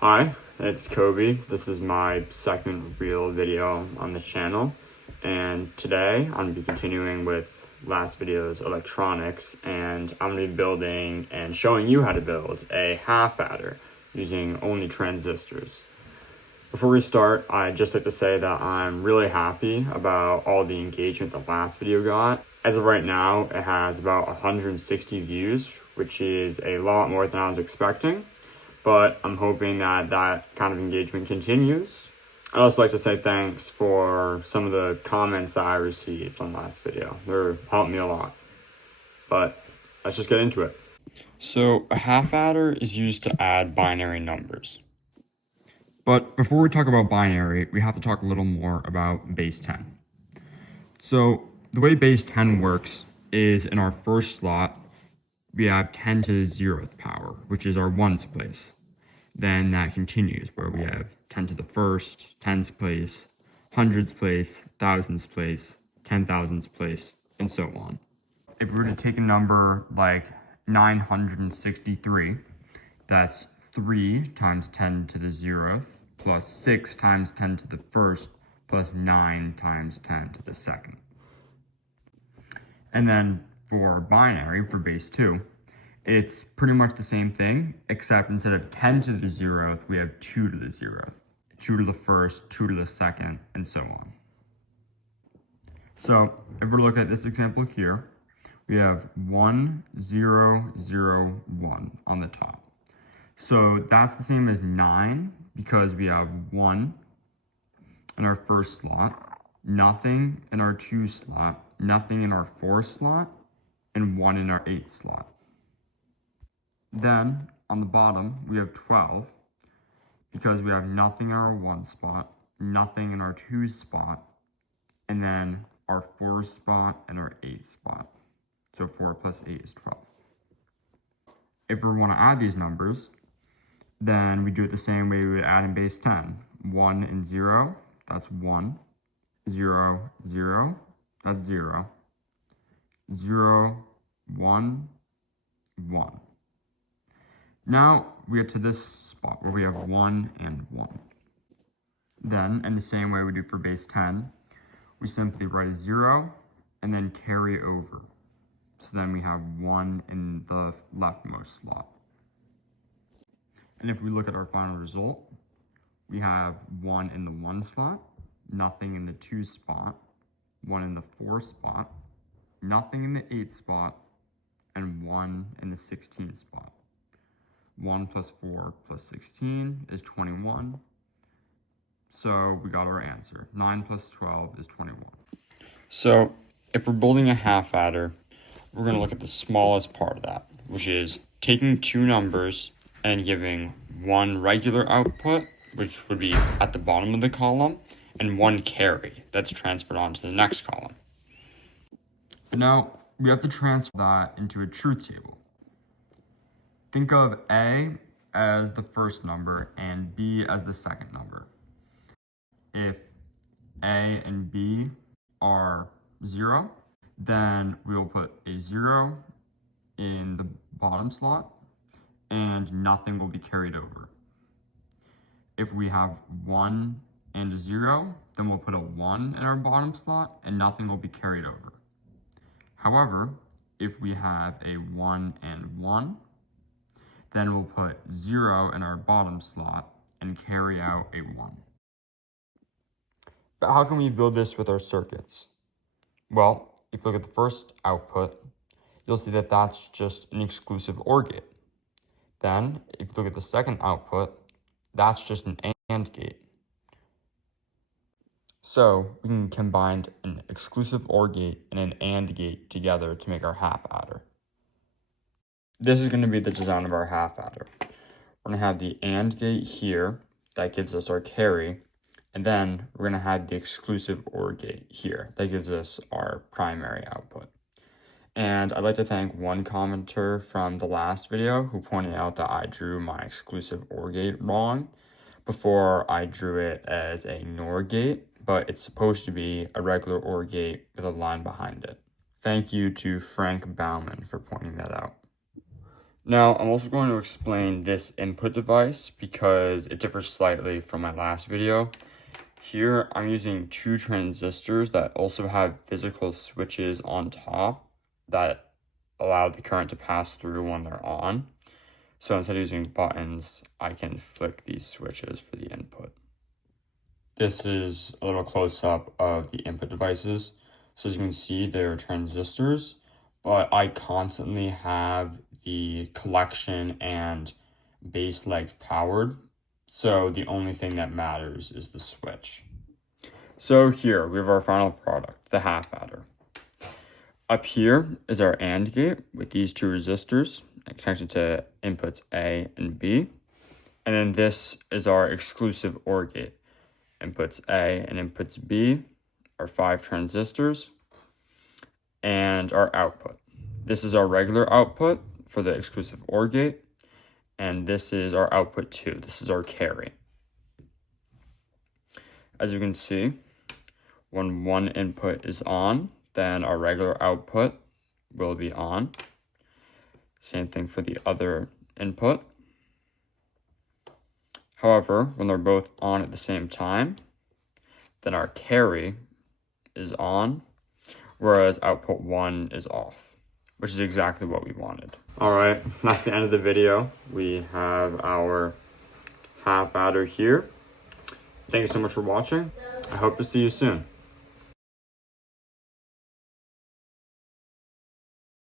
Hi, it's Kobe. This is my second real video on the channel, and today I'm going to be continuing with last video's electronics, and I'm going to be building and showing you how to build a half adder using only transistors. Before we start, I'd just like to say that I'm really happy about all the engagement the last video got. As of right now, it has about 160 views, which is a lot more than I was expecting. But I'm hoping that that kind of engagement continues. I'd also like to say thanks for some of the comments that I received on the last video. They're helping me a lot. But let's just get into it. So a half adder is used to add binary numbers. But before we talk about binary, we have to talk a little more about base 10. So the way base 10 works is in our first slot, we have 10 to the 0th power, which is our ones place. Then that continues where we have 10 to the first, tens place, hundreds place, thousands place, 10,000s place, and so on. If we were to take a number like 963, that's 3 times 10 to the 0th, plus 6 times 10 to the first, plus 9 times 10 to the second. And then for binary, for base 2, it's pretty much the same thing, except instead of 10 to the 0th, we have 2 to the 0th, 2 to the first, 2 to the second, and so on. So if we look at this example here, we have 1, 0, 0, 1 on the top. So that's the same as 9 because we have 1 in our first slot, nothing in our 2 slot, nothing in our 4 slot, and 1 in our 8 slot. Then on the bottom, we have 12 because we have nothing in our 1 spot, nothing in our 2 spot, and then our 4 spot and our 8 spot. So 4 plus 8 is 12. If we want to add these numbers, then we do it the same way we would add in base 10. 1 and 0, that's 1. 0, 0, that's 0. 0, 1, 1. Now we get to this spot where we have 1 and 1. Then, in the same way we do for base 10, we simply write a 0 and then carry over. So then we have 1 in the leftmost slot. And if we look at our final result, we have 1 in the 1 slot, nothing in the 2 spot, 1 in the 4 spot, nothing in the 8 spot, and 1 in the 16 spot. 1 plus 4 plus 16 is 21. So we got our answer. 9 plus 12 is 21. So if we're building a half adder, we're going to look at the smallest part of that, which is taking two numbers and giving one regular output, which would be at the bottom of the column, and one carry that's transferred onto the next column. But now we have to transfer that into a truth table. Think of A as the first number and B as the second number. If A and B are 0, then we will put a 0 in the bottom slot and nothing will be carried over. If we have 1 and a 0, then we'll put a 1 in our bottom slot and nothing will be carried over. However, if we have a 1 and 1, then we'll put 0 in our bottom slot and carry out a 1. But how can we build this with our circuits? Well, if you look at the first output, you'll see that that's just an exclusive OR gate. Then, if you look at the second output, that's just an AND gate. So, we can combine an exclusive OR gate and an AND gate together to make our half adder. This is going to be the design of our half adder. We're going to have the AND gate here that gives us our carry, and then we're going to have the exclusive OR gate here that gives us our primary output. And I'd like to thank one commenter from the last video who pointed out that I drew my exclusive OR gate wrong before I drew it as a NOR gate, but it's supposed to be a regular OR gate with a line behind it. Thank you to Frank Bauman for pointing that out. Now, I'm also going to explain this input device because it differs slightly from my last video. Here, I'm using 2 transistors that also have physical switches on top that allow the current to pass through when they're on. So instead of using buttons, I can flick these switches for the input. This is a little close-up of the input devices. So as you can see, they're transistors, but I constantly have the collection and base legs powered. So the only thing that matters is the switch. So here we have our final product, the half adder. Up here is our AND gate with these 2 resistors connected to inputs A and B. And then this is our exclusive OR gate. Inputs A and inputs B are 5 transistors, and our output. This is our regular output for the exclusive OR gate, and this is our output 2. This is our carry. As you can see, when one input is on, then our regular output will be on. Same thing for the other input. However, when they're both on at the same time, then our carry is on, whereas output 1 is off, which is exactly what we wanted. All right, that's the end of the video. We have our half adder here. Thank you so much for watching. I hope to see you soon.